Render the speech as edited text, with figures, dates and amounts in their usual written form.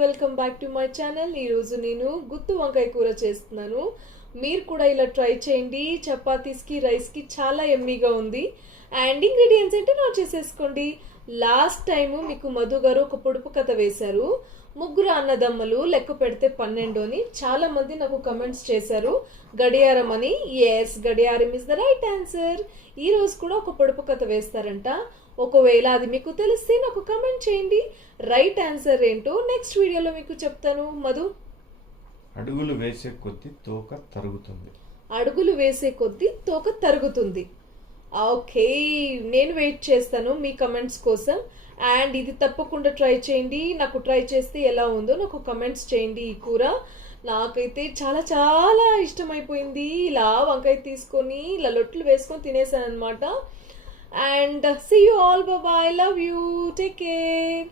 Welcome back to my channel. ఈరోజు నేను గుత్తు వంకాయ కూర చేస్తున్నాను. మీరు కూడా ఇలా ట్రై చేయండి. చపాతీస్కి రైస్కి చాలా ఎమ్మీగా ఉంది. అండ్ ఇంగ్రీడియంట్స్ ఏంటో నోట్ చేసేసుకోండి. లాస్ట్ టైము మీకు మధు గారు ఒక పొడుపు కథ వేశారు. ముగ్గురు అన్నదమ్మలు లెక్క పెడితే 12 అని చాలా మంది నాకు కమెంట్స్ చేశారు. గడియారం అని. ఎస్, గడియారం ఇస్ ద రైట్ ఆన్సర్. ఈ రోజు కూడా ఒక పొడుపు కథ వేస్తారంట. ఒకవేళ అది మీకు తెలిస్తే నాకు కమెంట్ చేయండి. రైట్ ఆన్సర్ ఏంటో నెక్స్ట్ వీడియోలో మీకు చెప్తాను. మధు, అడుగులు వేసే కొద్దీ తోక తరుగుతుంది. అడుగులు వేసే కొద్దీ తోక తరుగుతుంది. ఓకే, నేను వెయిట్ చేస్తాను మీ కమెంట్స్ కోసం. అండ్ ఇది తప్పకుండా ట్రై చేయండి. నాకు ట్రై చేస్తే ఎలా ఉందో నాకు కమెంట్స్ చేయండి. ఈ కూర నాకైతే చాలా చాలా ఇష్టమైపోయింది. ఇలా వంకాయ తీసుకొని ఇలా లొట్లు వేసుకొని తినేసాను అనమాట. And see you all. Bye bye. Love you. Take care.